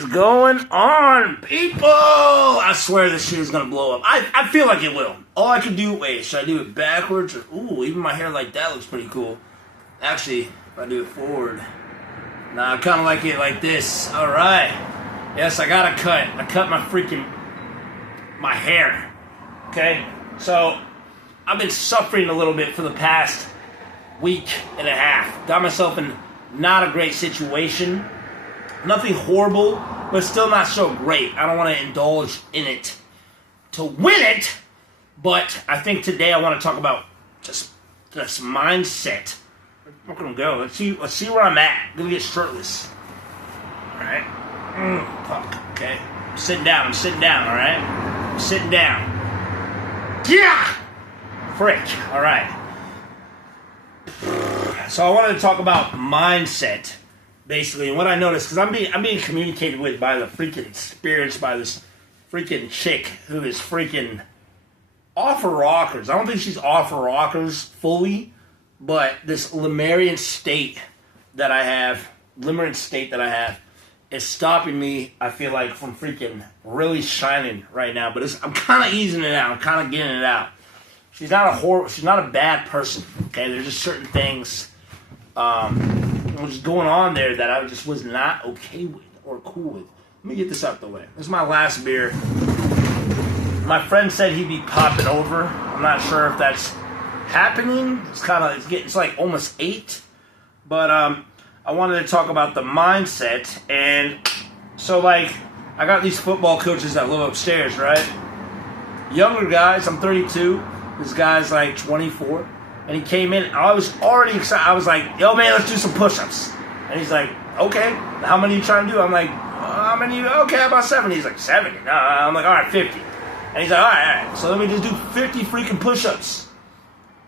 What's going on, people? I swear this shit is gonna blow up. I feel like it will. All I can do, wait, should I do it backwards? Or, ooh, even my hair like that looks pretty cool. Actually, if I do it forward. Nah, I kinda like it like this. Alright. Yes, I got a cut. I cut my hair. Okay? So, I've been suffering a little bit for the past week and a half. Got myself in not a great situation. Nothing horrible, but still not so great. I don't want to indulge in it to win it, but I think today I want to talk about just mindset. We're gonna go. Let's see where I'm at. I'm gonna get shirtless. All right. Fuck. Okay. I'm sitting down. All right. I'm sitting down. Yeah. Frick. All right. So I wanted to talk about mindset. Basically, and what I noticed, because I'm being communicated with by the freaking spirits, by this freaking chick who is freaking off her rockers. I don't think she's off her rockers fully, but this limerent state that I have is stopping me, I feel like, from freaking really shining right now. But I'm kind of easing it out. I'm kind of getting it out. She's not a bad person, okay? There's just certain things was going on there that I just was not okay with or cool with. Let me get this out the way. This is my last beer. My friend said he'd be popping over. I'm not sure if that's happening. It's like almost 8. But I wanted to talk about the mindset. And so, like, I got these football coaches that live upstairs, right? Younger guys. I'm 32. This guy's like 24. And he came in, I was already excited. I was like, yo, man, let's do some push-ups. And he's like, okay, how many are you trying to do? I'm like, how many? Okay, about 70. He's like, 70? No, I'm like, all right, 50. And he's like, all right. So let me just do 50 freaking push-ups.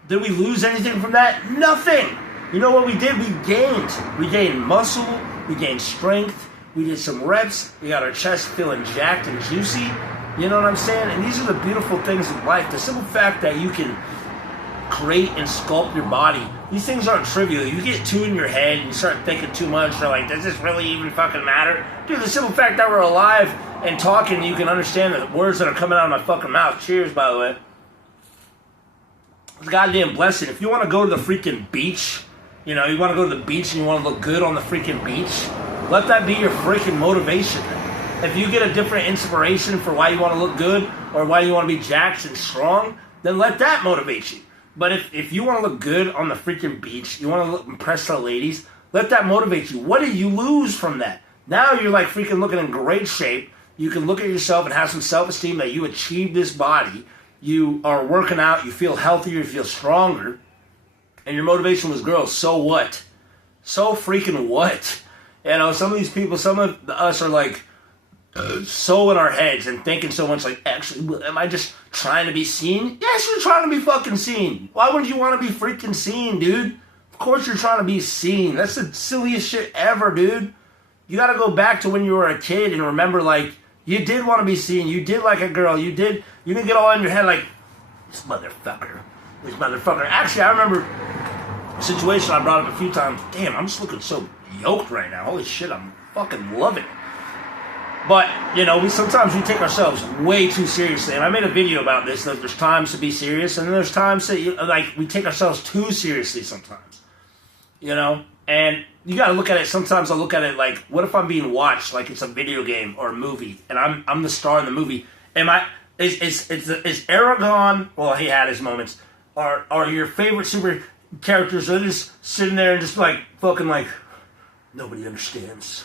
Did we lose anything from that? Nothing. You know what we did? We gained. We gained muscle. We gained strength. We did some reps. We got our chest feeling jacked and juicy. You know what I'm saying? And these are the beautiful things of life. The simple fact that you can create and sculpt your body. These things aren't trivial. You get too in your head and you start thinking too much. You're like, does this really even fucking matter? Dude, the simple fact that we're alive and talking, you can understand the words that are coming out of my fucking mouth. Cheers, by the way. It's a goddamn blessing. If you want to go to the freaking beach, you know, you want to go to the beach and you want to look good on the freaking beach, let that be your freaking motivation. If you get a different inspiration for why you want to look good or why you want to be jacked and strong, then let that motivate you. But if you want to look good on the freaking beach, you want to impress the ladies, let that motivate you. What did you lose from that? Now you're like freaking looking in great shape. You can look at yourself and have some self-esteem that you achieved this body. You are working out. You feel healthier. You feel stronger. And your motivation was girls. So what? So freaking what? You know, some of these people, some of us are like, so in our heads and thinking so much like, actually, am I just trying to be seen? Yes, you're trying to be fucking seen. Why wouldn't you want to be freaking seen, dude? Of course you're trying to be seen. That's the silliest shit ever, dude. You gotta go back to when you were a kid and remember, like, you did want to be seen. You did like a girl. You didn't get all in your head like, this motherfucker. Actually, I remember a situation I brought up a few times. Damn, I'm just looking so yoked right now. Holy shit, I'm fucking loving it. But, you know, sometimes we take ourselves way too seriously. And I made a video about this, that there's times to be serious, and then there's times that, we take ourselves too seriously sometimes. You know? And you gotta look at it, sometimes I look at it like, what if I'm being watched like it's a video game or a movie, and I'm the star in the movie? Is Aragon, well, he had his moments, are your favorite super characters, they're just sitting there and just like, fucking like, nobody understands.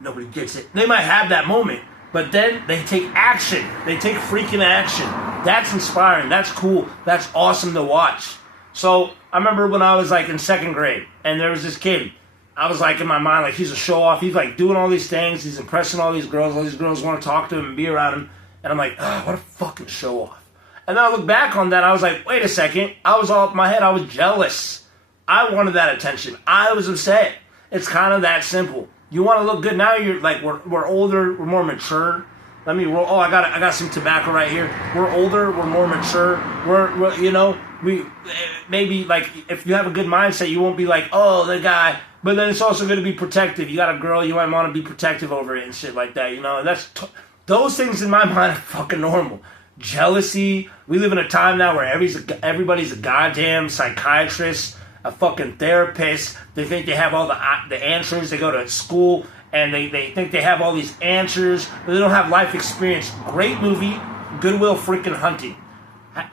Nobody gets it. They might have that moment, but then they take action. They take freaking action. That's inspiring. That's cool. That's awesome to watch. So I remember when I was like in 2nd grade, and there was this kid. I was like in my mind, like he's a show off. He's like doing all these things. He's impressing all these girls. All these girls want to talk to him and be around him. And I'm like, oh, what a fucking show off. And then I look back on that. I was like, wait a second. I was all up my head. I was jealous. I wanted that attention. I was upset. It's kind of that simple. You want to look good now. You're like we're older. We're more mature. Let me roll. Oh, I got some tobacco right here. We're older. We're more mature. We're you know, we maybe like if you have a good mindset, you won't be like, oh, the guy But then it's also going to be protective. You got a girl, you might want to be protective over it and shit like that, you know? And those things in my mind are fucking normal. Jealousy. We live in a time now where everybody's a goddamn psychiatrist, a fucking therapist. They think they have all the answers. They go to school and they think they have all these answers, but they don't have life experience. Great movie, Good Will freaking Hunting.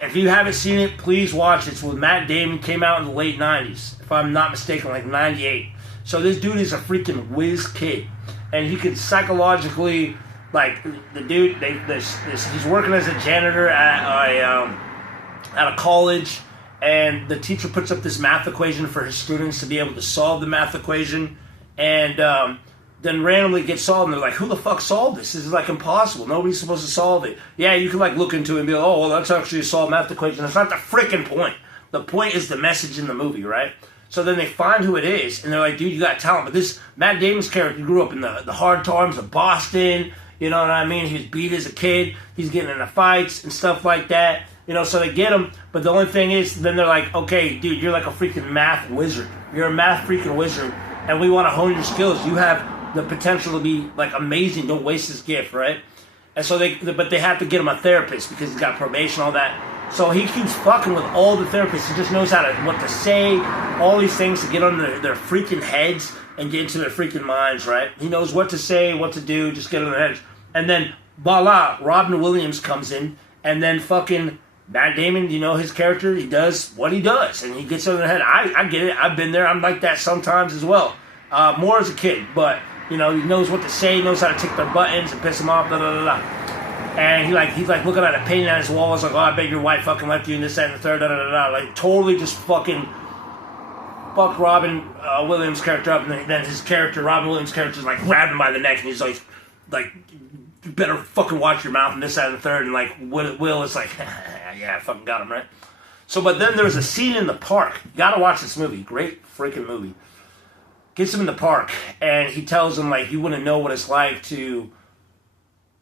If you haven't seen it, please watch it. It's with Matt Damon. Came out in the late 90s, if I'm not mistaken, like 98. So this dude is a freaking whiz kid. And he can psychologically, like, the dude, he's working as a janitor at a college, and the teacher puts up this math equation for his students to be able to solve the math equation, and then randomly gets solved, and they're like, who the fuck solved this? This is, like, impossible. Nobody's supposed to solve it. Yeah, you can, like, look into it and be like, oh, well, that's actually a solved math equation. That's not the freaking point. The point is the message in the movie, right? So then they find who it is, and they're like, dude, you got talent. But this Matt Damon's character grew up in the hard times of Boston. You know what I mean? He was beat as a kid. He's getting into fights and stuff like that. You know, so they get him. But the only thing is, then they're like, okay, dude, you're like a freaking math wizard. You're a math freaking wizard, and we want to hone your skills. You have the potential to be, like, amazing. Don't waste this gift, right? And so they have to get him a therapist because he's got probation, all that. So he keeps fucking with all the therapists. He just knows what to say, all these things to get under their freaking heads and get into their freaking minds, right? He knows what to say, what to do, just get under their heads. And then, voila, Robin Williams comes in, and then fucking Matt Damon, you know, his character, he does what he does, and he gets under their head. I get it. I've been there. I'm like that sometimes as well. More as a kid, but, you know, he knows what to say, he knows how to tick their buttons and piss them off, blah, blah, blah, blah. And he's like looking at a painting on his wall. He's like, oh, I bet your wife fucking left you in this, that, and the third, da, da, da, da. Like, totally just fucking fuck Robin Williams' character up. And then his character, Robin Williams' character, is like, grabbing him by the neck. And he's like, you better fucking watch your mouth and this, that, and the third. And, like, Will is like, yeah, I fucking got him, right? So, but then there's a scene in the park. You gotta watch this movie. Great freaking movie. Gets him in the park. And he tells him, like, you wouldn't know what it's like to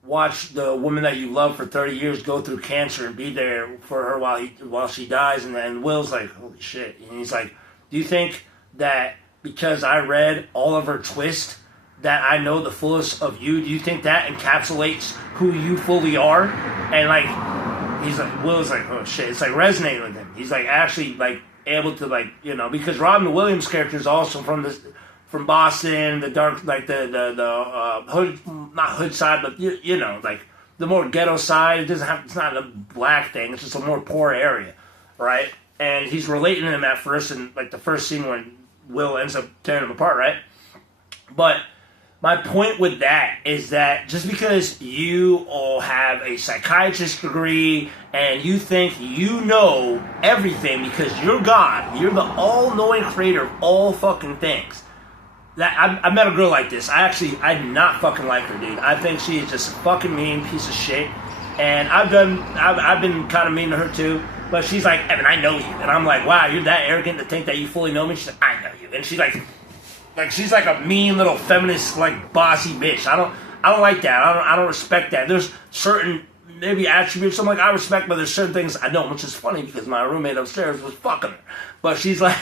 watch the woman that you love for 30 years go through cancer and be there for her while she dies. And then Will's like, holy shit. And he's like, do you think that because I read Oliver Twist that I know the fullest of you, do you think that encapsulates who you fully are? And like, he's like, Will's like, oh shit. It's like resonating with him. He's like actually like able to, like, you know, because Robin Williams' character is also from Boston, the dark, like the hood, not hood side, but you know, like the more ghetto side. It's not a black thing. It's just a more poor area, right? And he's relating to him at first, in like the first scene when Will ends up tearing him apart, right? But my point with that is that just because you all have a psychiatrist degree and you think you know everything because you're God, you're the all-knowing creator of all fucking things. I met a girl like this. I do not fucking like her, dude. I think she is just a fucking mean piece of shit. And I've been kind of mean to her too. But she's like, Evan, I know you. And I'm like, wow, you're that arrogant to think that you fully know me? She's like, I know you. And she's like she's like a mean little feminist, like bossy bitch. I don't like that. I don't respect that. There's certain maybe attributes I'm like I respect, but there's certain things I don't, which is funny because my roommate upstairs was fucking her. But she's like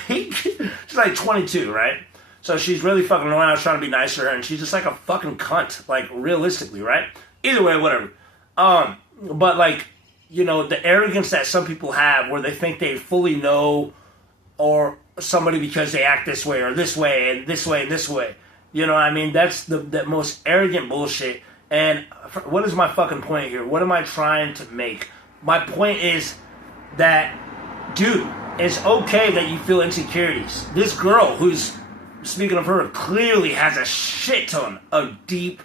22, right? So she's really fucking annoying. I was trying to be nice to her, and she's just like a fucking cunt, like, realistically, right? Either way, whatever. But, like, you know, the arrogance that some people have where they think they fully know or somebody because they act this way or this way and this way and this way. You know what I mean? That's the most arrogant bullshit. And what is my fucking point here? What am I trying to make? My point is that, dude, it's okay that you feel insecurities. This girl who's, speaking of her, clearly has a shit ton of deep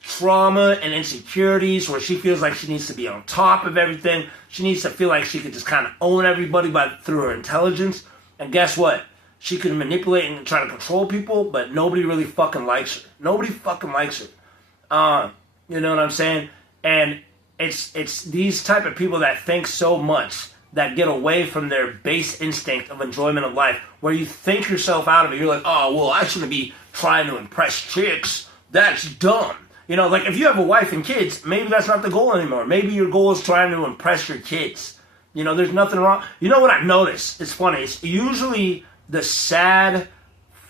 trauma and insecurities where she feels like she needs to be on top of everything. She needs to feel like she could just kind of own everybody through her intelligence. And guess what? She can manipulate and try to control people, but nobody really fucking likes her. Nobody fucking likes her. You know what I'm saying? And it's these type of people that think so much that get away from their base instinct of enjoyment of life, where you think yourself out of it. You're like, oh, well, I shouldn't be trying to impress chicks. That's dumb. You know, like, if you have a wife and kids, maybe that's not the goal anymore. Maybe your goal is trying to impress your kids. You know, there's nothing wrong. You know what I've noticed? It's funny. It's usually the sad,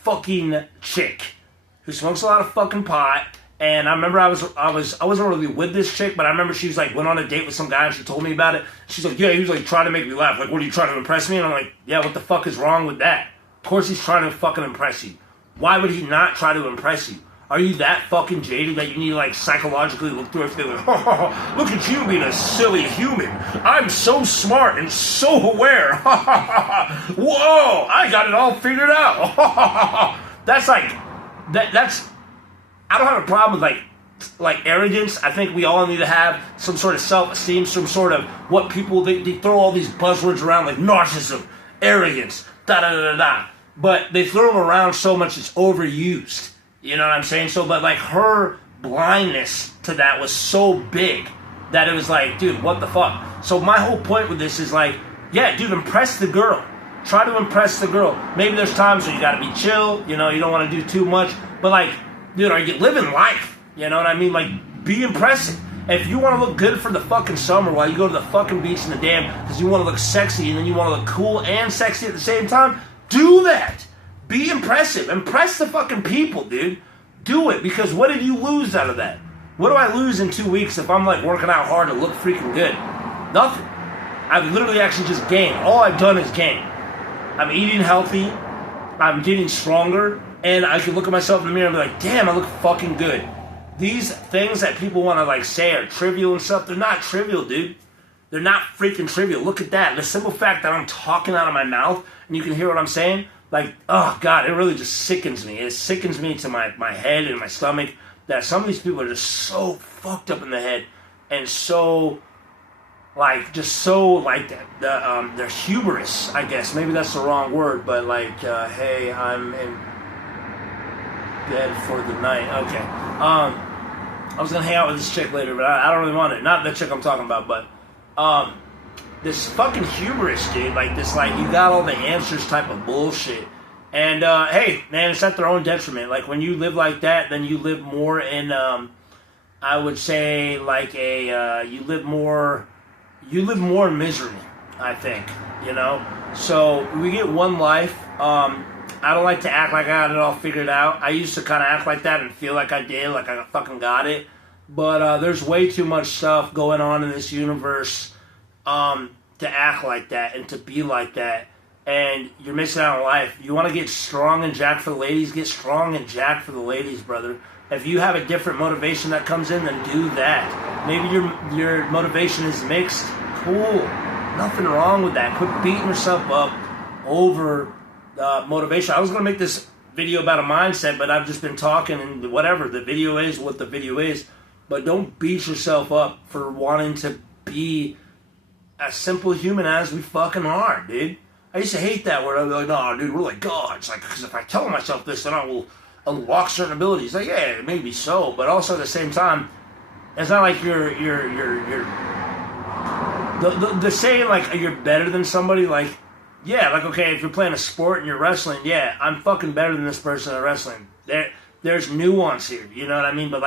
fucking chick who smokes a lot of fucking pot. And I remember I wasn't really with this chick, but I remember she was like, went on a date with some guy and she told me about it. She's like, yeah, he was like trying to make me laugh. Like, what, are you trying to impress me? And I'm like, yeah, what the fuck is wrong with that? Of course he's trying to fucking impress you. Why would he not try to impress you? Are you that fucking jaded that you need to like psychologically look through everything like, oh, look at you being a silly human. I'm so smart and so aware. Whoa, I got it all figured out. That's like, that's, I don't have a problem with like arrogance. I think we all need to have some sort of self-esteem, some sort of what people, they throw all these buzzwords around like narcissism, arrogance, da-da-da-da-da. But they throw them around so much it's overused. You know what I'm saying? So, but like her blindness to that was so big that it was like, dude, what the fuck? So my whole point with this is like, yeah, dude, impress the girl. Try to impress the girl. Maybe there's times where you gotta be chill, you know, you don't want to do too much. But like, dude, are you living life? You know what I mean? Like, be impressive. If you want to look good for the fucking summer while you go to the fucking beach in the dam because you want to look sexy and then you want to look cool and sexy at the same time, do that. Be impressive. Impress the fucking people, dude. Do it, because what did you lose out of that? What do I lose in 2 weeks if I'm like working out hard to look freaking good? Nothing. I've literally actually just gained. All I've done is gain. I'm eating healthy. I'm getting stronger. And I can look at myself in the mirror and be like, damn, I look fucking good. These things that people want to like say are trivial and stuff, they're not trivial, dude. They're not freaking trivial. Look at that. The simple fact that I'm talking out of my mouth and you can hear what I'm saying, like, oh God, it really just sickens me. It sickens me to my head and my stomach that some of these people are just so fucked up in the head and so, like, just so, like, that. They're hubris, I guess. Maybe that's the wrong word, but like, hey, I'm in bed for the night. Okay. I was gonna hang out with this chick later, but I don't really want it. Not the chick I'm talking about, but this fucking hubris, dude. Like this, like you got all the answers type of bullshit. And hey, man, it's at their own detriment. Like when you live like that, then you live more in, I would say, like you live more in misery. I think, you know. So we get one life. I don't like to act like I got it all figured out. I used to kind of act like that and feel like I did, like I fucking got it. But there's way too much stuff going on in this universe to act like that and to be like that. And you're missing out on life. You want to get strong and jacked for the ladies? Get strong and jacked for the ladies, brother. If you have a different motivation that comes in, then do that. Maybe your motivation is mixed. Cool. Nothing wrong with that. Quit beating yourself up over motivation. I was going to make this video about a mindset, but I've just been talking and whatever. The video is what the video is. But don't beat yourself up for wanting to be a simple human as we fucking are, dude. I used to hate that word. I'd be like, no, dude, we're like gods. Like, because if I tell myself this, then I will unlock certain abilities. Like, yeah, maybe so. But also at the same time, it's not like you're the saying, like, you're better than somebody, like, yeah, like, okay, if you're playing a sport and you're wrestling, yeah, I'm fucking better than this person at wrestling. There's nuance here, you know what I mean? But,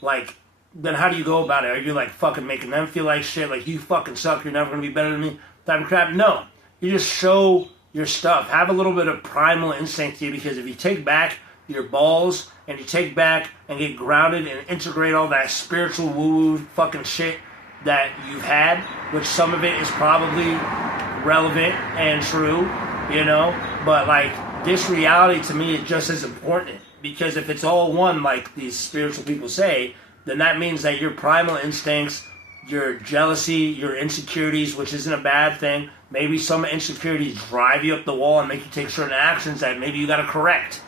like, then how do you go about it? Are you, like, fucking making them feel like shit? Like, you fucking suck, you're never going to be better than me? Type of crap? No. You just show your stuff. Have a little bit of primal instinct to you, because if you take back your balls and you take back and get grounded and integrate all that spiritual woo-woo fucking shit that you've had, which some of it is probably relevant and true, you know, but like this reality to me is just as important, because if it's all one, like these spiritual people say, then that means that your primal instincts, your jealousy, your insecurities, which isn't a bad thing, maybe some insecurities drive you up the wall and make you take certain actions that maybe you got to correct,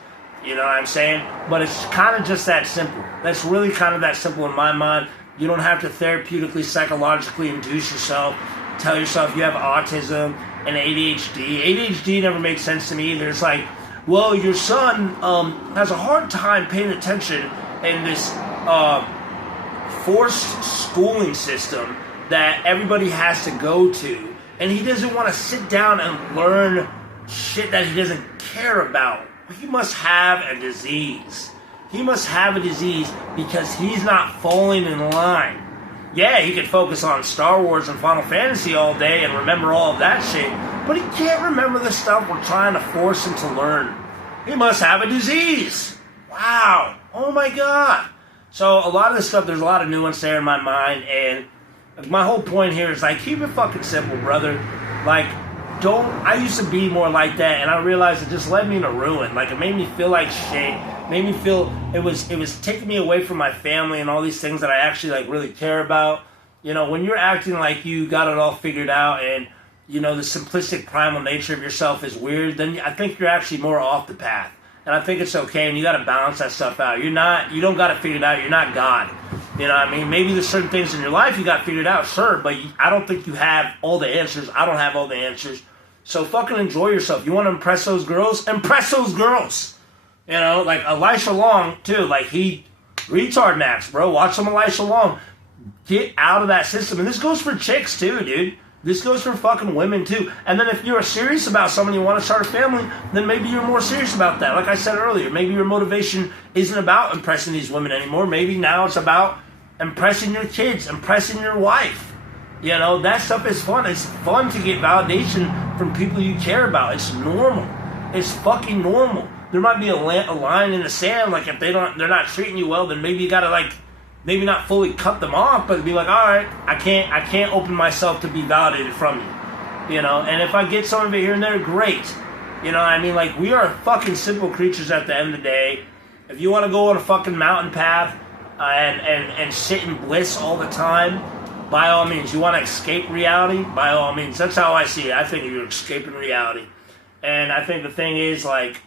you know what I'm saying? But it's kind of just that simple. That's really kind of that simple in my mind. You don't have to therapeutically, psychologically induce yourself, tell yourself you have autism and ADHD. ADHD never made sense to me either. It's like, well, your son has a hard time paying attention in this forced schooling system that everybody has to go to, and he doesn't want to sit down and learn shit that he doesn't care about. He must have a disease. He must have a disease because he's not falling in line. Yeah, he could focus on Star Wars and Final Fantasy all day and remember all of that shit, but he can't remember the stuff we're trying to force him to learn. He must have a disease. Wow. Oh my God. So a lot of this stuff, there's a lot of nuance there in my mind, and my whole point here is like, keep it fucking simple, brother. Like, I used to be more like that, and I realized it just led me to ruin. Like, it made me feel like shit. Made me feel it was taking me away from my family and all these things that I actually like really care about. You know, when you're acting like you got it all figured out, and you know the simplistic primal nature of yourself is weird, then I think you're actually more off the path. And I think it's okay, and you got to balance that stuff out. You don't got to figure it out. You're not God. You know what I mean? Maybe there's certain things in your life you got figured out, sure, but I don't think you have all the answers. I don't have all the answers. So fucking enjoy yourself. You want to impress those girls? Impress those girls. You know, like Elisha Long, too. Like, he retard max, bro. Watch some Elisha Long. Get out of that system. And this goes for chicks, too, dude. This goes for fucking women, too. And then if you're serious about someone, you want to start a family, then maybe you're more serious about that. Like I said earlier, maybe your motivation isn't about impressing these women anymore. Maybe now it's about impressing your kids, impressing your wife. You know, that stuff is fun. It's fun to get validation from people you care about. It's normal. It's fucking normal. There might be a line in the sand, like if they're not treating you well, then maybe you gotta like, maybe not fully cut them off, but be like, all right, I can't open myself to be validated from you. You know, and if I get some of it here and there, great. You know what I mean? Like, we are fucking simple creatures at the end of the day. If you want to go on a fucking mountain path and sit in bliss all the time, by all means. You want to escape reality? By all means. That's how I see it. I think you're escaping reality. And I think the thing is, like,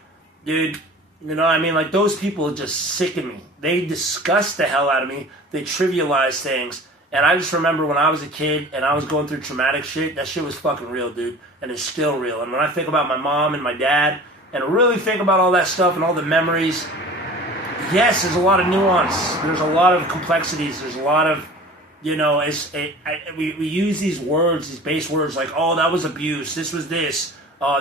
dude, you know what I mean? Like, those people just sicken me. They disgust the hell out of me. They trivialize things. And I just remember when I was a kid and I was going through traumatic shit, that shit was fucking real, dude. And it's still real. And when I think about my mom and my dad, and really think about all that stuff and all the memories, yes, there's a lot of nuance. There's a lot of complexities. There's a lot of, you know, we use these words, these base words like, oh, that was abuse, this was this,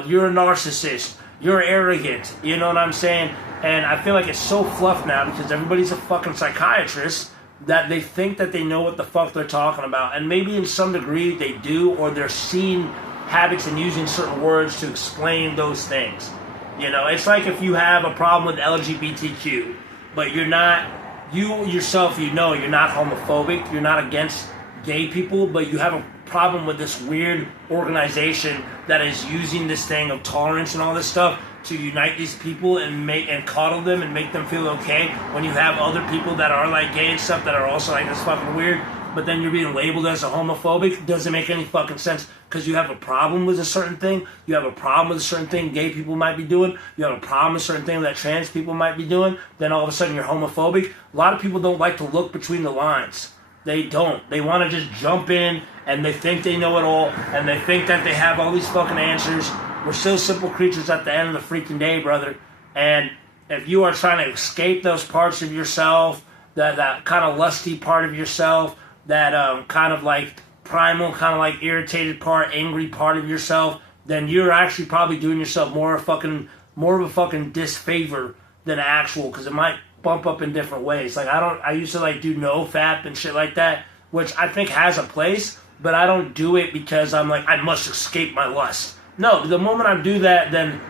you're a narcissist, you're arrogant, you know what I'm saying? And I feel like it's so fluff now because everybody's a fucking psychiatrist that they think that they know what the fuck they're talking about. And maybe in some degree they do, or they're seeing habits and using certain words to explain those things. You know, it's like if you have a problem with LGBTQ, but you're not, you yourself, you know, you're not homophobic, you're not against gay people, but you have a problem with this weird organization that is using this thing of tolerance and all this stuff to unite these people and coddle them and make them feel okay when you have other people that are like gay and stuff that are also like this fucking weird, but then you're being labeled as a homophobic. Doesn't make any fucking sense because you have a problem with a certain thing. You have a problem with a certain thing gay people might be doing. You have a problem with a certain thing that trans people might be doing. Then all of a sudden you're homophobic. A lot of people don't like to look between the lines. They don't. They want to just jump in and they think they know it all and they think that they have all these fucking answers. We're still simple creatures at the end of the freaking day, brother. And if you are trying to escape those parts of yourself, that kind of lusty part of yourself, that kind of like primal, kind of like irritated part, angry part of yourself, then you're actually probably doing yourself more of a fucking disfavor than actual, because it might bump up in different ways. Like I used to like do NoFap and shit like that, which I think has a place, but I don't do it because I'm like, I must escape my lust. No, the moment I do that, then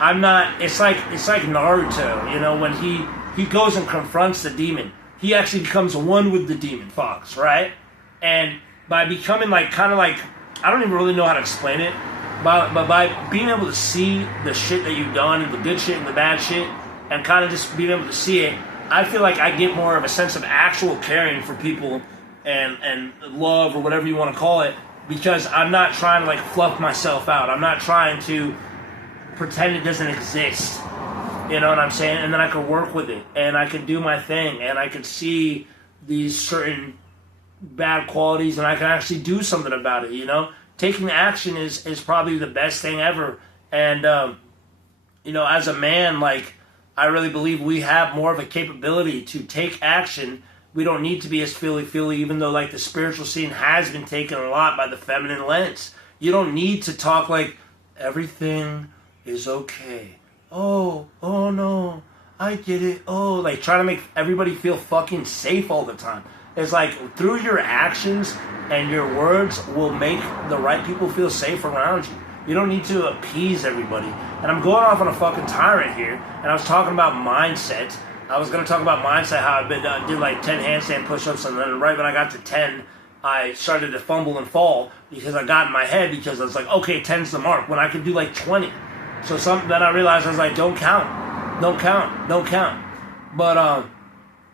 I'm not, it's like Naruto, you know, when he goes and confronts the demon. He actually becomes one with the demon fox, right? And by becoming like, kind of like, I don't even really know how to explain it, but by being able to see the shit that you've done, and the good shit and the bad shit, and kind of just being able to see it, I feel like I get more of a sense of actual caring for people and love, or whatever you want to call it, because I'm not trying to like fluff myself out. I'm not trying to pretend it doesn't exist. You know what I'm saying? And then I could work with it, and I could do my thing, and I could see these certain bad qualities, and I can actually do something about it, you know? Taking action is probably the best thing ever. And, you know, as a man, like, I really believe we have more of a capability to take action. We don't need to be as feely-feely, even though, like, the spiritual scene has been taken a lot by the feminine lens. You don't need to talk like, everything is okay. Oh no, I get it. Oh, like trying to make everybody feel fucking safe all the time. It's like through your actions and your words will make the right people feel safe around you. You don't need to appease everybody. And I'm going off on a fucking tyrant here, and I was talking about mindset. I was going to talk about mindset, how I did like 10 handstand push-ups, and then right when I got to 10, I started to fumble and fall because I got in my head because I was like, okay, 10's the mark, when I could do like 20. So then I realized, I was like, don't count. Don't count. Don't count. But,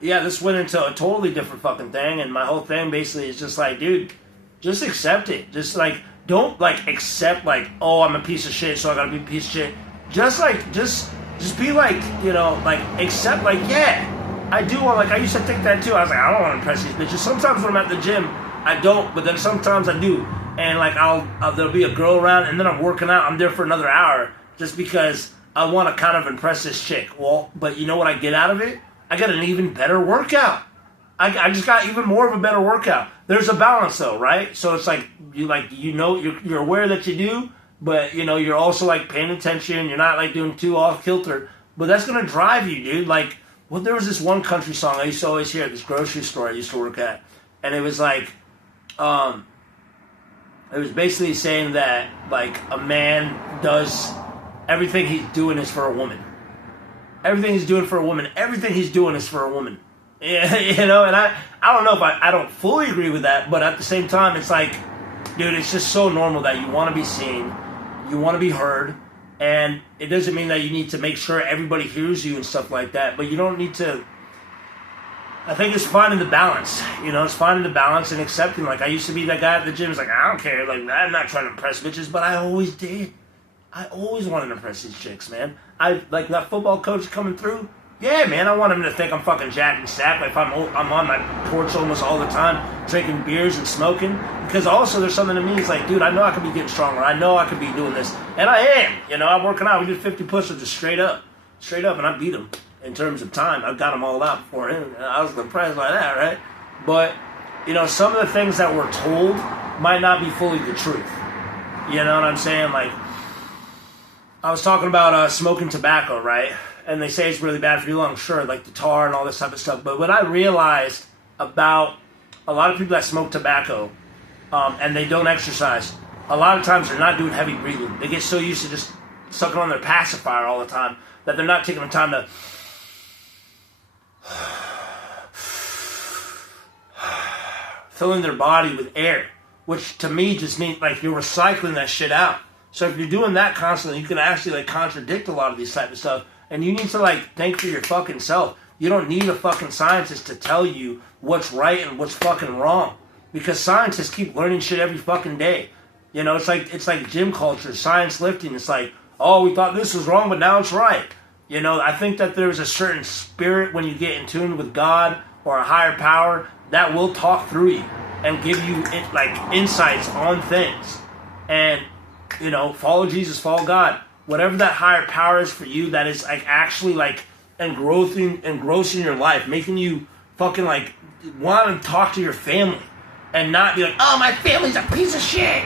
yeah, this went into a totally different fucking thing, and my whole thing basically is just like, dude, just accept it. Just like, don't like accept like, oh, I'm a piece of shit, so I gotta be a piece of shit. Just be like, you know, like accept like, yeah, I do want, like, I used to think that too. I was like, I don't want to impress these bitches. Sometimes when I'm at the gym, I don't, but then sometimes I do. And like, there'll be a girl around, and then I'm working out. I'm there for another hour just because I want to kind of impress this chick. Well, but you know what I get out of it? I get an even better workout. I just got even more of a better workout. There's a balance though, right? So it's like you're aware that you do, but you know you're also like paying attention. You're not like doing too off kilter. But that's gonna drive you, dude. Like, well, there was this one country song I used to always hear at this grocery store I used to work at, and it was like, it was basically saying that like a man does everything he's doing is for a woman. Everything he's doing for a woman. Everything he's doing is for a woman. Yeah, you know, and I don't know if I don't fully agree with that, but at the same time, it's like, dude, it's just so normal that you want to be seen, you want to be heard, and it doesn't mean that you need to make sure everybody hears you and stuff like that, but you don't need to. I think it's finding the balance, you know, it's finding the balance and accepting. Like, I used to be that guy at the gym, it's like, I don't care, like, I'm not trying to impress bitches, but I always did. I always wanted to impress these chicks, man. Like that football coach coming through. Yeah, man, I want him to think I'm fucking Jack and Sack. Like I'm on my porch almost all the time, drinking beers and smoking. Because also there's something to me. It's like, dude, I know I could be getting stronger. I know I could be doing this, and I am. You know, I'm working out. We did 50 push-ups just straight up, and I beat him in terms of time. I got them all out before him. I was impressed by that, right? But you know, some of the things that we're told might not be fully the truth. You know what I'm saying? Like, I was talking about smoking tobacco, right? And they say it's really bad for your lungs, sure, like the tar and all this type of stuff. But what I realized about a lot of people that smoke tobacco and they don't exercise, a lot of times they're not doing heavy breathing. They get so used to just sucking on their pacifier all the time that they're not taking the time to filling their body with air, which to me just means like you're recycling that shit out. So if you're doing that constantly, you can actually like contradict a lot of these type of stuff. And you need to like think for your fucking self. You don't need a fucking scientist to tell you what's right and what's fucking wrong. Because scientists keep learning shit every fucking day. You know, it's like gym culture, science lifting. It's like, oh, we thought this was wrong, but now it's right. You know, I think that there's a certain spirit when you get in tune with God or a higher power that will talk through you and give you like insights on things. And you know, follow Jesus, follow God. Whatever that higher power is for you, that is like actually like engrossing your life, making you fucking like want to talk to your family and not be like, oh, my family's a piece of shit.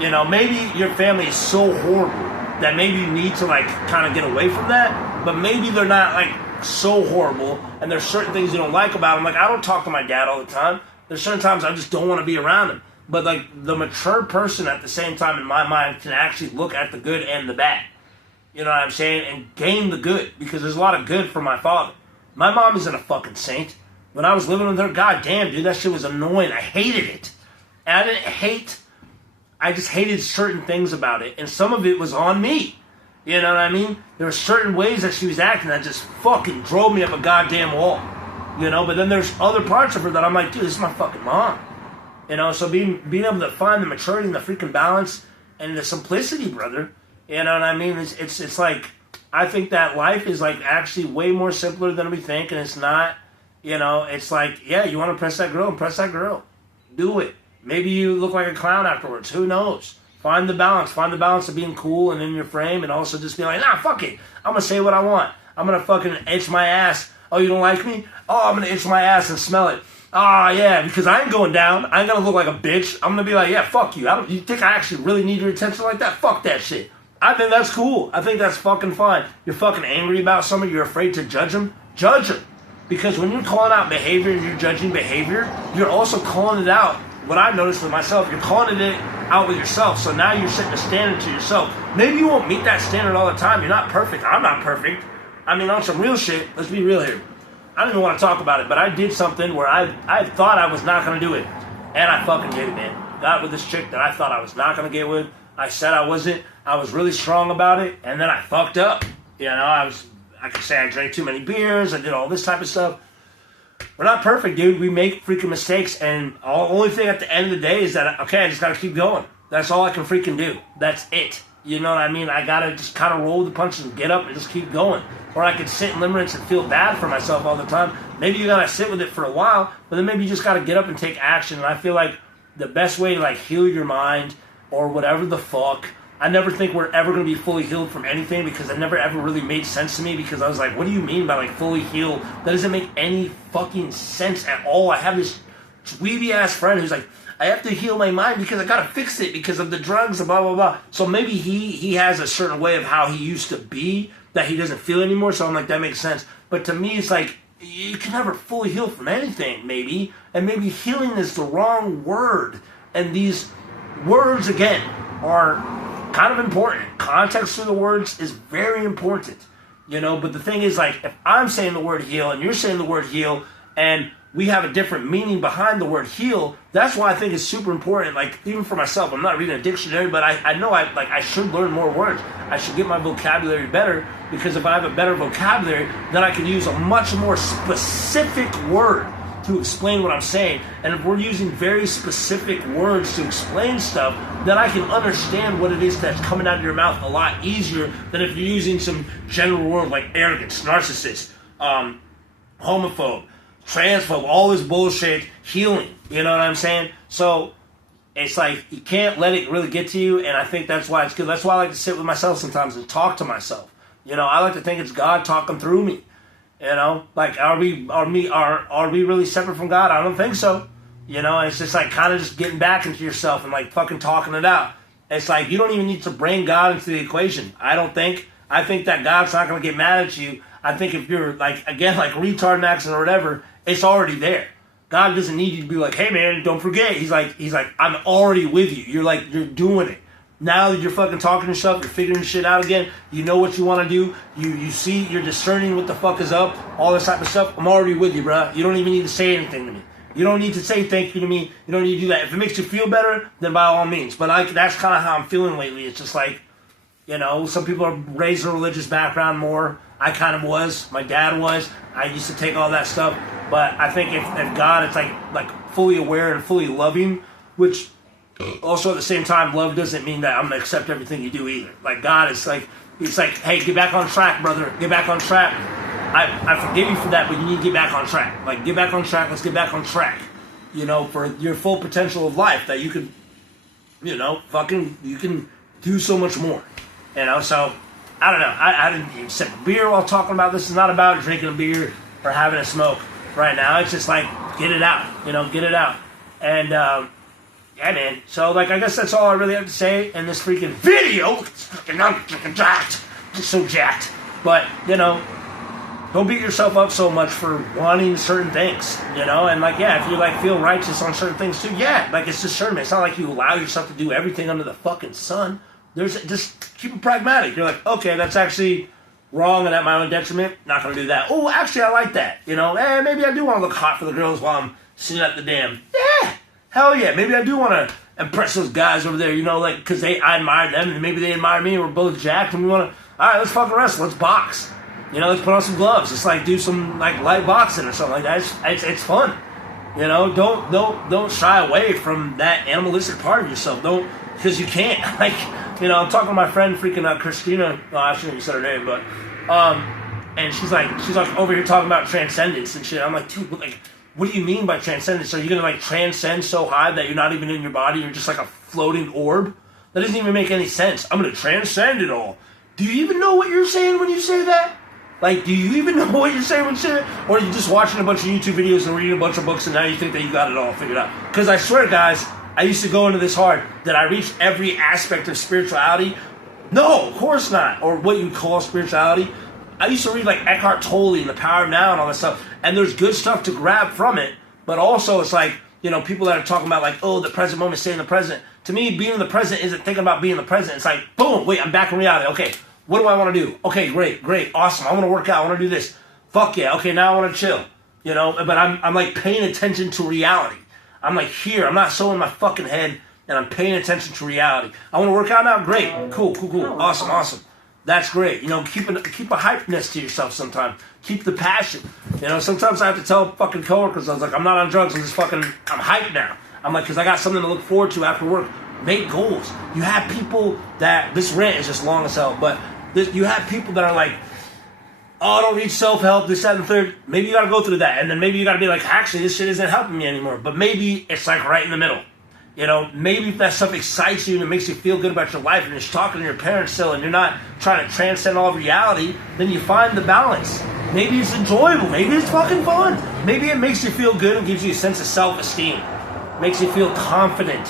You know, maybe your family is so horrible that maybe you need to like kind of get away from that, but maybe they're not like so horrible and there's certain things you don't like about them. Like, I don't talk to my dad all the time. There's certain times I just don't want to be around him. But like the mature person at the same time in my mind can actually look at the good and the bad. You know what I'm saying? And gain the good, because there's a lot of good for my father. My mom isn't a fucking saint. When I was living with her, goddamn, dude, that shit was annoying. I hated it. And I just hated certain things about it. And some of it was on me. You know what I mean? There were certain ways that she was acting that just fucking drove me up a goddamn wall. You know, but then there's other parts of her that I'm like, dude, this is my fucking mom. You know, so being able to find the maturity and the freaking balance and the simplicity, brother. You know what I mean? It's like, I think that life is like actually way more simpler than we think, and it's not, you know, it's like, yeah, you want to impress that girl, impress that girl. Do it. Maybe you look like a clown afterwards. Who knows? Find the balance. Find the balance of being cool and in your frame, and also just be like, nah, fuck it. I'm going to say what I want. I'm going to fucking itch my ass. Oh, you don't like me? Oh, I'm going to itch my ass and smell it. Ah, yeah, because I ain't going down. I ain't going to look like a bitch. I'm going to be like, yeah, fuck you. You think I actually really need your attention like that? Fuck that shit. I think that's cool. I think that's fucking fine. You're fucking angry about somebody. You're afraid to judge them. Judge them. Because when you're calling out behavior and you're judging behavior, you're also calling it out what I noticed with myself, you're calling it out with yourself. So now you're setting a standard to yourself. Maybe you won't meet that standard all the time. You're not perfect. I'm not perfect. I mean, on some real shit, let's be real here. I don't even want to talk about it, but I did something where I thought I was not going to do it. And I fucking did it, man. Got with this chick that I thought I was not going to get with. I said I wasn't. I was really strong about it. And then I fucked up. You know, I could say I drank too many beers. I did all this type of stuff. We're not perfect, dude. We make freaking mistakes. And the only thing at the end of the day is that, okay, I just got to keep going. That's all I can freaking do. That's it. You know what I mean? I got to just kind of roll the punches and get up and just keep going. Or I could sit in limerence and feel bad for myself all the time. Maybe you got to sit with it for a while, but then maybe you just got to get up and take action. And I feel like the best way to like heal your mind or whatever the fuck, I never think we're ever going to be fully healed from anything because it never ever really made sense to me because I was like, what do you mean by like fully healed? That doesn't make any fucking sense at all. I have this dweeby ass friend who's like, I have to heal my mind because I gotta fix it because of the drugs and blah, blah, blah. So maybe he has a certain way of how he used to be that he doesn't feel anymore. So I'm like, that makes sense. But to me, it's like, you can never fully heal from anything, maybe. And maybe healing is the wrong word. And these words, again, are kind of important. Context of the words is very important. You know, but the thing is, like, if I'm saying the word heal and you're saying the word heal and we have a different meaning behind the word heal, that's why I think it's super important. Like, even for myself, I'm not reading a dictionary, but I know I should learn more words. I should get my vocabulary better, because if I have a better vocabulary, then I can use a much more specific word to explain what I'm saying. And if we're using very specific words to explain stuff, then I can understand what it is that's coming out of your mouth a lot easier than if you're using some general word like arrogance, narcissist, homophobe, transphobe, all this bullshit, healing, you know what I'm saying? So it's like, you can't let it really get to you, and I think that's why it's good. That's why I like to sit with myself sometimes and talk to myself. You know, I like to think it's God talking through me. You know, like, are we really separate from God? I don't think so. You know, it's just like kind of just getting back into yourself and like fucking talking it out. It's like, you don't even need to bring God into the equation. I think that God's not going to get mad at you. I think if you're like, again, like retard Max or whatever, it's already there. God doesn't need you to be like, hey man, don't forget. He's like, I'm already with you. You're doing it. Now that you're fucking talking to yourself, you're figuring shit out again. You know what you want to do. You see, you're discerning what the fuck is up. All this type of stuff. I'm already with you, bro. You don't even need to say anything to me. You don't need to say thank you to me. You don't need to do that. If it makes you feel better, then by all means. But that's kind of how I'm feeling lately. It's just like, you know, some people are raised in a religious background more. I kind of was. My dad was. I used to take all that stuff. But I think if God is like fully aware and fully loving, which also at the same time, love doesn't mean that I'm going to accept everything you do either. Like, God is like, it's like, hey, get back on track, brother. Get back on track. I forgive you for that, but you need to get back on track. Like, get back on track. Let's get back on track. You know, for your full potential of life, that you can, you know, you can do so much more. You know, so, I don't know. I didn't even sip beer while talking about this. It's not about drinking a beer or having a smoke right now. It's just like, get it out. You know, get it out. And, yeah, man. So, like, I guess that's all I really have to say in this freaking video. It's fucking, I'm freaking jacked. Just so jacked. But, you know, don't beat yourself up so much for wanting certain things, you know? And, like, yeah, if you, like, feel righteous on certain things, too, yeah. Like, it's discernment. It's not like you allow yourself to do everything under the fucking sun. Just keep it pragmatic. You're like, okay, that's actually wrong and at my own detriment. Not going to do that. Oh, actually, I like that. You know, maybe I do want to look hot for the girls while I'm sitting at the dam. Yeah. Hell yeah, maybe I do want to impress those guys over there, you know, like, because I admire them, and maybe they admire me, and we're both jacked, and we want to, all right, let's fucking wrestle, let's box. You know, let's put on some gloves, let's, like, do some, like, light boxing or something like that. It's fun. You know, don't shy away from that animalistic part of yourself. Don't, because you can't. Like, you know, I'm talking to my friend, freaking Christina, well, I shouldn't have said her name, but, and she's like over here talking about transcendence and shit. I'm like, dude, like, what do you mean by transcendence? Are you going to, like, transcend so high that you're not even in your body? You're just like a floating orb? That doesn't even make any sense. I'm going to transcend it all. Do you even know what you're saying when you say that? Like, do you even know what you're saying when you say that? Or are you just watching a bunch of YouTube videos and reading a bunch of books and now you think that you got it all figured out? Because I swear, guys, I used to go into this hard. Did I reach every aspect of spirituality? No, of course not. Or what you call spirituality. I used to read, like, Eckhart Tolle and The Power of Now and all that stuff. And there's good stuff to grab from it. But also, it's like, you know, people that are talking about like, oh, the present moment, stay in the present. To me, being in the present isn't thinking about being in the present. It's like, boom, wait, I'm back in reality. Okay, what do I want to do? Okay, great, awesome. I want to work out. I want to do this. Fuck yeah. Okay, now I want to chill. You know, but I'm like paying attention to reality. I'm like here. I'm not so in my fucking head, and I'm paying attention to reality. I want to work out now. Great, cool, awesome. That's great. You know, keep a hypeness to yourself sometimes. Keep the passion. You know, sometimes I have to tell fucking coworkers, I was like, I'm not on drugs. I'm hyped now. I'm like, because I got something to look forward to after work. Make goals. You have people that, this rant is just long as hell, but you have people that are like, oh, I don't need self-help, this, that, and the third. Maybe you got to go through that. And then maybe you got to be like, actually, this shit isn't helping me anymore. But maybe it's like right in the middle. You know, maybe if that stuff excites you and it makes you feel good about your life and you're talking to your parents still and you're not trying to transcend all of reality, then you find the balance. Maybe it's enjoyable. Maybe it's fucking fun. Maybe it makes you feel good and gives you a sense of self-esteem. Makes you feel confident.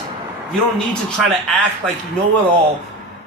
You don't need to try to act like you know it all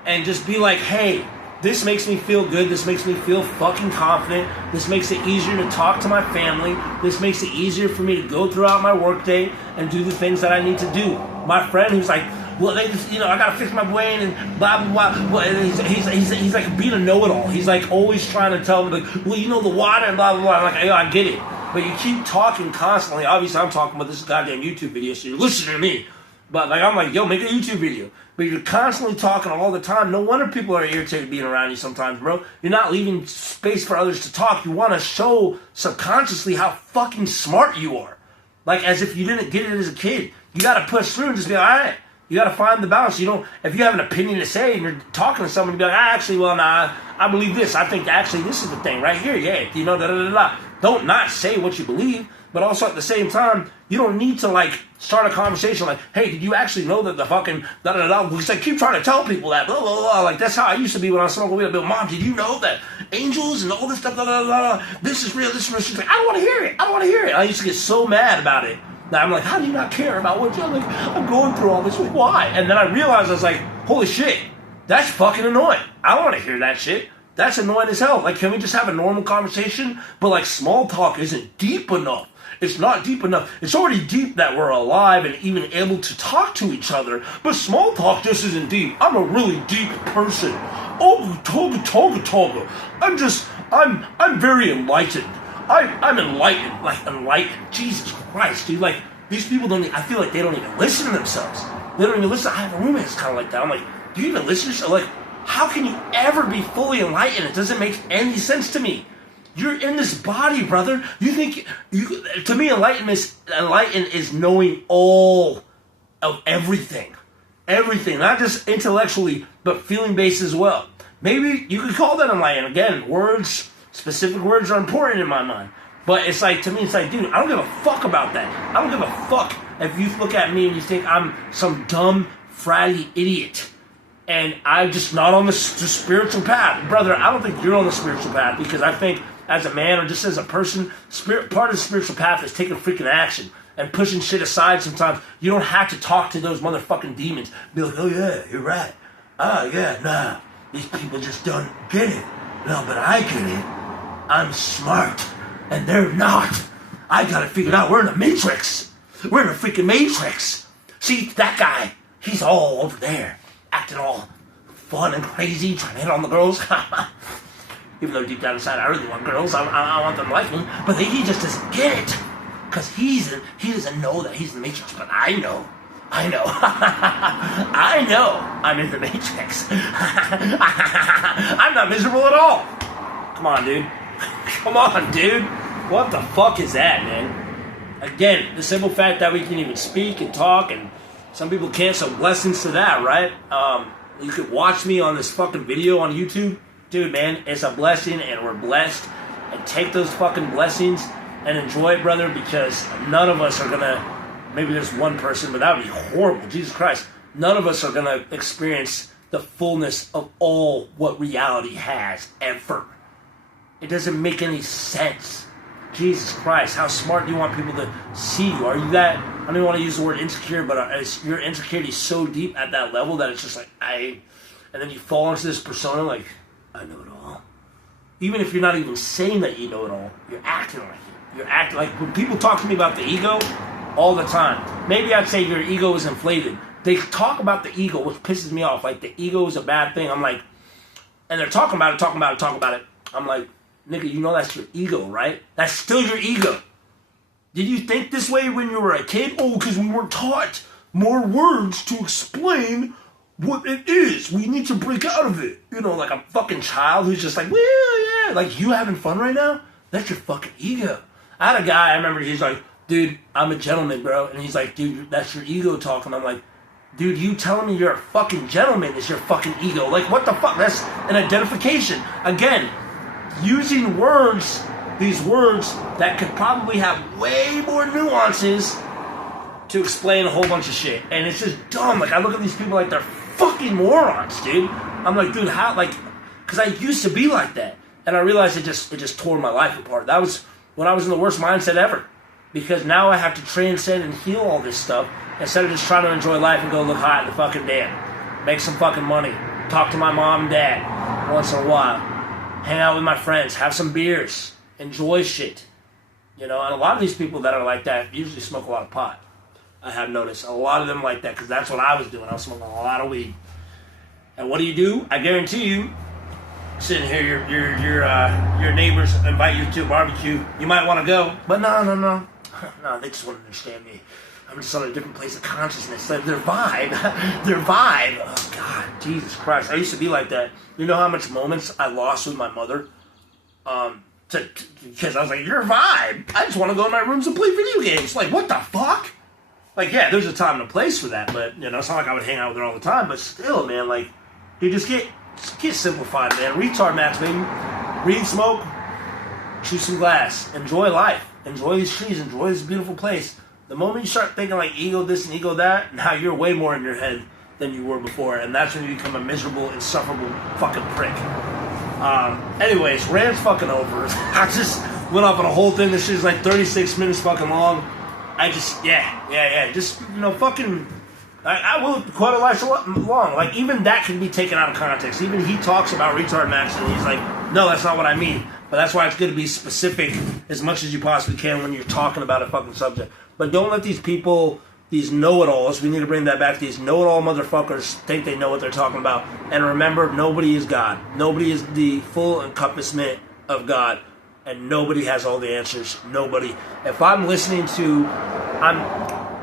and just be like, hey, this makes me feel good. This makes me feel fucking confident. This makes it easier to talk to my family. This makes it easier for me to go throughout my workday and do the things that I need to do. My friend who's like, well, they just, you know, I gotta fix my brain and blah blah blah. And he's like being a know-it-all. He's like always trying to tell me like, well, you know the water and blah blah blah. I'm like, yo, I get it, but you keep talking constantly. Obviously, I'm talking about this goddamn YouTube video, so you're listening to me. But like I'm like, yo, make a YouTube video. But you're constantly talking all the time. No wonder people are irritated being around you sometimes, bro. You're not leaving space for others to talk. You want to show subconsciously how fucking smart you are. Like as if you didn't get it as a kid. You got to push through and just be like, all right. You got to find the balance. You don't. If you have an opinion to say and you're talking to someone, you be like, actually, well, nah, I believe this. I think actually this is the thing right here. Yeah, you know, da da da da. Don't not say what you believe, but also at the same time, you don't need to like start a conversation like, hey, did you actually know that the fucking da da da? Because I keep trying to tell people that blah blah blah. Like that's how I used to be when I was smoking weed. I'd be like, Mom, did you know that angels and all this stuff? Blah, blah, blah, this is real. This is real. She's like, I don't want to hear it. I don't want to hear it. I used to get so mad about it. Now I'm like, how do you not care about what you're like? I'm going through all this. Why? And then I realized I was like, holy shit, that's fucking annoying. I don't want to hear that shit. That's annoying as hell. Like, can we just have a normal conversation? But like, small talk isn't deep enough. It's not deep enough. It's already deep that we're alive and even able to talk to each other. But small talk just isn't deep. I'm a really deep person. Oh, toga. I'm very enlightened. I'm enlightened, like enlightened. Jesus Christ, dude. Like, these people I feel like they don't even listen to themselves. They don't even listen. I have a roommate that's kind of like that. I'm like, do you even listen to yourself? Like, how can you ever be fully enlightened? It doesn't make any sense to me. You're in this body, brother. You think, to me, enlightened is knowing all of everything. Everything, not just intellectually, but feeling-based as well. Maybe you could call that enlightened. Again, specific words are important in my mind. But it's like, to me, it's like, dude, I don't give a fuck about that. I don't give a fuck if you look at me and you think I'm some dumb, fratty idiot. And I'm just not on the spiritual path. Brother, I don't think you're on the spiritual path because I think as a man or just as a person, part of the spiritual path is taking freaking action and pushing shit aside sometimes. You don't have to talk to those motherfucking demons. Be like, oh yeah, you're right. Oh yeah, nah. These people just don't get it. No, but I get it. I'm smart. And they're not. I got it figured out. We're in the Matrix. We're in the freaking Matrix. See, that guy, he's all over there, acting all fun and crazy, trying to hit on the girls. Even though deep down inside I really want girls, I want them to like me. But he just doesn't get it. Because he doesn't know that he's in the Matrix. But I know. I know I'm in the Matrix. I'm not miserable at all. Come on, dude. What the fuck is that, man? Again, the simple fact that we can even speak and talk, and some people can't, so blessings to that, right? You could watch me on this fucking video on YouTube. Dude, man, it's a blessing, and we're blessed. And take those fucking blessings and enjoy it, brother, because none of us are gonna, maybe there's one person, but that would be horrible, Jesus Christ. None of us are gonna experience the fullness of all what reality has, ever. It doesn't make any sense. Jesus Christ, how smart do you want people to see you? Are you that, I don't even want to use the word insecure, but is your insecurity so deep at that level that it's just like, and then you fall into this persona like, I know it all. Even if you're not even saying that you know it all, you're acting like it. You're acting like, when people talk to me about the ego, all the time. Maybe I'd say your ego is inflated. They talk about the ego, which pisses me off. Like, the ego is a bad thing. I'm like, and they're talking about it. I'm like, nigga, you know that's your ego, right? That's still your ego. Did you think this way when you were a kid? Oh, because we weren't taught more words to explain what it is. We need to break out of it. You know, like a fucking child who's just like, well, yeah. Like, you having fun right now? That's your fucking ego. I had a guy, I remember, he's like, dude, I'm a gentleman, bro. And he's like, dude, that's your ego talking. I'm like, dude, you telling me you're a fucking gentleman is your fucking ego. Like, what the fuck? That's an identification. Again, using words, these words that could probably have way more nuances to explain a whole bunch of shit. And it's just dumb. Like, I look at these people like they're fucking morons, dude. I'm like, dude, how, like, because I used to be like that. And I realized it just tore my life apart. That was when I was in the worst mindset ever. Because now I have to transcend and heal all this stuff instead of just trying to enjoy life and go look hot in the fucking damn. Make some fucking money. Talk to my mom and dad once in a while. Hang out with my friends. Have some beers. Enjoy shit. You know, and a lot of these people that are like that usually smoke a lot of pot. I have noticed a lot of them like that because that's what I was doing. I was smoking a lot of weed. And what do? I guarantee you, sitting here, your neighbors invite you to a barbecue. You might want to go, but no. No, they just want to understand me. I'm just on a different place of consciousness. Their vibe. Oh, God, Jesus Christ. I used to be like that. You know how much moments I lost with my mother? Because I was like, your vibe. I just want to go in my rooms and play video games. Like, what the fuck? Like, yeah, there's a time and a place for that, but, you know, it's not like I would hang out with her all the time, but still, man, like, you just get simplified, man. Retard max, baby. Read, smoke, chew some glass. Enjoy life. Enjoy these trees. Enjoy this beautiful place. The moment you start thinking like ego this and ego that, now you're way more in your head than you were before, and that's when you become a miserable, insufferable fucking prick. Anyways, rant's fucking over. I just went off on a whole thing. This shit's like 36 minutes fucking long. I just, just, you know, fucking, I will quote a life long. Like, even that can be taken out of context. Even he talks about retard max, and he's like, no, that's not what I mean. But that's why it's good to be specific as much as you possibly can when you're talking about a fucking subject. But don't let these people, these know-it-alls, we need to bring that back, these know-it-all motherfuckers think they know what they're talking about. And remember, nobody is God. Nobody is the full encompassment of God. And nobody has all the answers. Nobody. If I'm listening to, I'm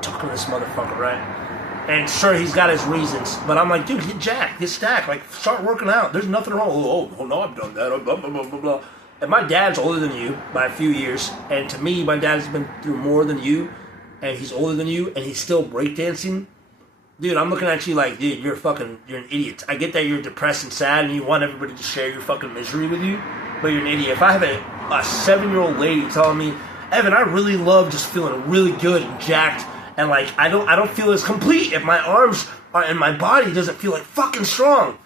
talking to this motherfucker, right? And sure, he's got his reasons. But I'm like, dude, get jacked, get stacked. Like, start working out. There's nothing wrong. Oh, no, I've done that. Blah, blah, blah, blah, blah. And my dad's older than you by a few years. And to me, my dad's been through more than you. And he's older than you. And he's still breakdancing. Dude, I'm looking at you like, dude, you're an idiot. I get that you're depressed and sad and you want everybody to share your fucking misery with you. But you're an idiot. If I have a 7-year-old lady telling me, Evan, I really love just feeling really good and jacked. And like, I don't feel as complete if my arms are, and my body doesn't feel like fucking strong.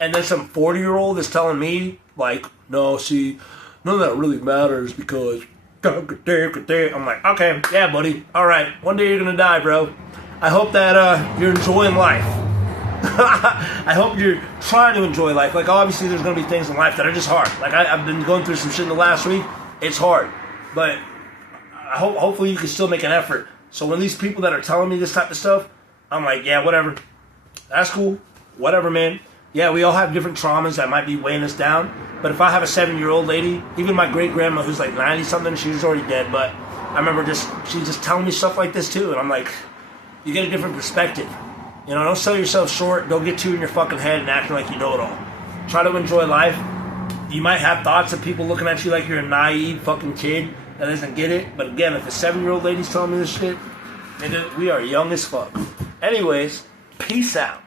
And then some 40-year-old is telling me, like, no, see, none of that really matters because I'm like, okay, yeah, buddy. All right, one day you're going to die, bro. I hope that you're enjoying life. I hope you're trying to enjoy life. Like, obviously, there's going to be things in life that are just hard. Like, I've been going through some shit in the last week. It's hard. But hopefully you can still make an effort. So when these people that are telling me this type of stuff, I'm like, yeah, whatever. That's cool. Whatever, man. Yeah, we all have different traumas that might be weighing us down. But if I have a 7-year-old lady, even my great-grandma who's like 90-something, she was already dead. But I remember she's just telling me stuff like this, too. And I'm like, you get a different perspective. You know, don't sell yourself short. Don't get too in your fucking head and acting like you know it all. Try to enjoy life. You might have thoughts of people looking at you like you're a naive fucking kid that doesn't get it. But again, if a 7-year-old lady's telling me this shit, we are young as fuck. Anyways, peace out.